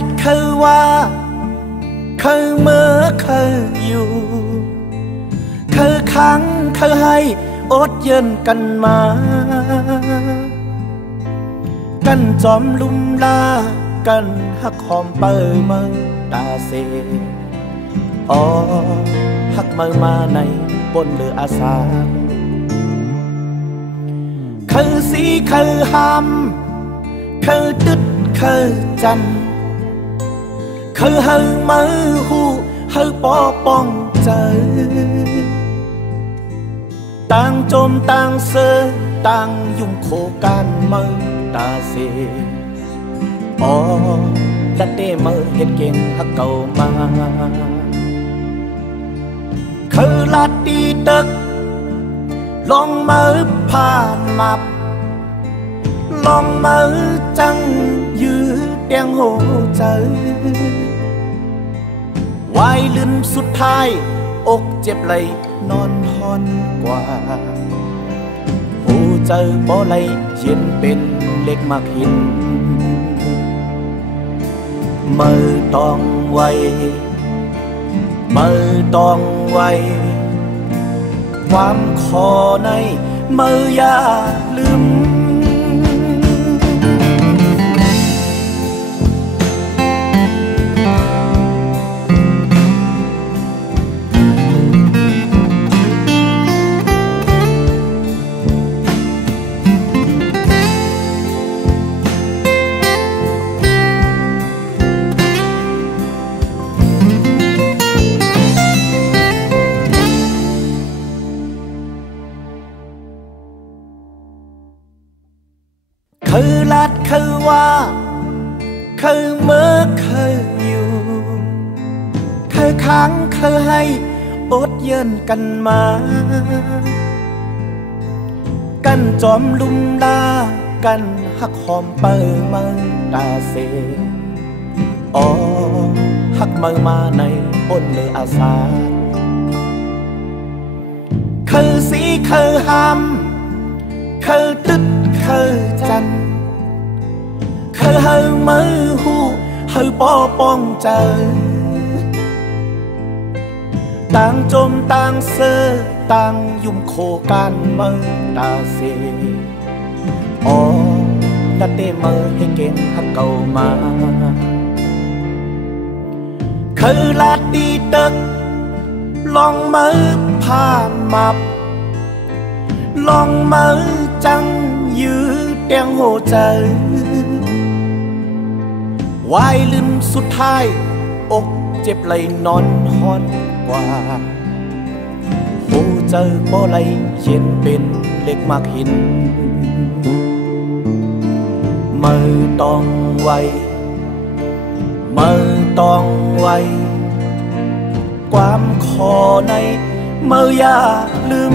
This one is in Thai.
ดคือว่าคือเมื่อคืออยู่คือขังคือให้อดเย็นกันมากันจอมลุ่มลากันหักหอมเปิดมือตาเสอ๋อหักมือมาในบนเรืออาสาคือสีคือหำคือตึดคือจันคือเฮามือหูเฮาปอป้องใจต่างโจมต่างเสือต่างยุ่งโคกันมือตาเสอ๋อและเต้มือเฮ็ดเก่งหักเก่ามาคือลาดีตึกลองมือผ่านมาลองมือจังยืดเตียงหัวใจวายลืมสุดท้ายอกเจ็บไหลนอนทอนกว่าหูเจอบ่ไหลเย็นเป็นเล็กมากหินมือต้องไวมือต้องไวความคอในมืออย่าลืมคือลัดคือว่าคือเมื่อคืออยู่คือค้างคือให้อดเย็นกันมากันจอมลุ่มลากันหักหอมเปิดมือตาเสอ๋อหักมือมาในบนเรืออาสาคือสีคือหำคือตึดคือจันคือเฮามือหูเฮาปอป้องใจต่างโจมต่างเสือต่างยุ่มโคกันมือตาเสอ๋อและเต้มือให้เก่งหักเก่ามาคือลาดีตึกลองมือผ่านมาลองมือจังยืดเตียงหัวใจวายลืมสุดท้ายอกเจ็บไหลนอนหอนกว่าหูเจอบ่ไหลเย็นเป็นเล็กมากหินมือต้องไวมือต้องไวความคอในมืออย่าลืม